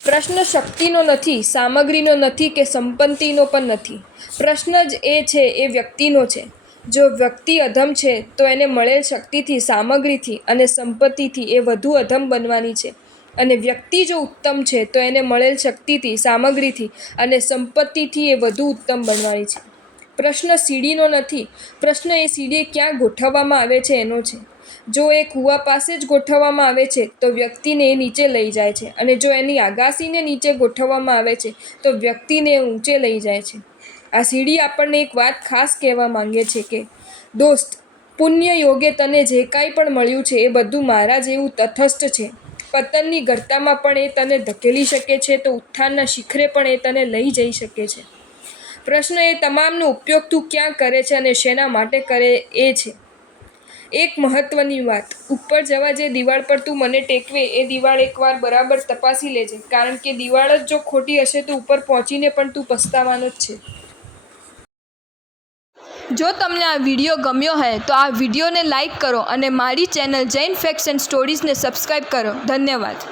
પ્રશ્ન શક્તિનો નથી, સામગ્રીનો નથી કે સંપત્તિનો પણ નથી. પ્રશ્ન જ એ છે એ વ્યક્તિનો છે. જો વ્યક્તિ અધમ છે તો એને મળેલ શક્તિથી, સામગ્રીથી અને સંપત્તિથી એ વધુ અધમ બનવાની છે, અને વ્યક્તિ જો ઉત્તમ છે તો એને મળેલ શક્તિથી, સામગ્રીથી અને સંપત્તિથી એ વધુ ઉત્તમ બનવાની છે. પ્રશ્ન સીડીનો નથી, પ્રશ્ન એ સીડી ક્યાં ગોઠવવામાં આવે છે એનો છે. જો એ કૂવા પાસે જ ગોઠવવામાં આવે છે તો વ્યક્તિને એ નીચે લઈ જાય છે, અને જો એની આગાસીને નીચે ગોઠવવામાં આવે છે તો વ્યક્તિને ઊંચે લઈ જાય છે. આ સીડી આપણને એક વાત ખાસ કહેવા માંગે છે કે દોસ્ત, પુણ્ય યોગે તને જે કાંઈ પણ મળ્યું છે એ બધું મારા જેવું તટસ્થ છે. પતનની ગર્તામાં પણ એ તને ધકેલી શકે છે તો ઉત્થાનના શિખરે પણ એ તને લઈ જઈ શકે છે. પ્રશ્ન એ તમામનો ઉપયોગ તું ક્યાં કરે છે અને શેના માટે કરે એ છે. એક મહત્વની વાત, ઉપર જવા જે દિવાળ પર તું મને ટેકવે એ દિવાળ એકવાર બરાબર તપાસી લેજે, કારણ કે દિવાળ જ જો ખોટી હશે તો ઉપર પહોંચીને પણ તું પસ્તાવાનો જ છે. જો તમને આ વિડીયો ગમ્યો હોય તો આ વિડીયોને લાઈક કરો અને મારી ચેનલ જૈન ફેક્ટ્સ એન્ડ સ્ટોરીઝને સબસ્ક્રાઈબ કરો. ધન્યવાદ.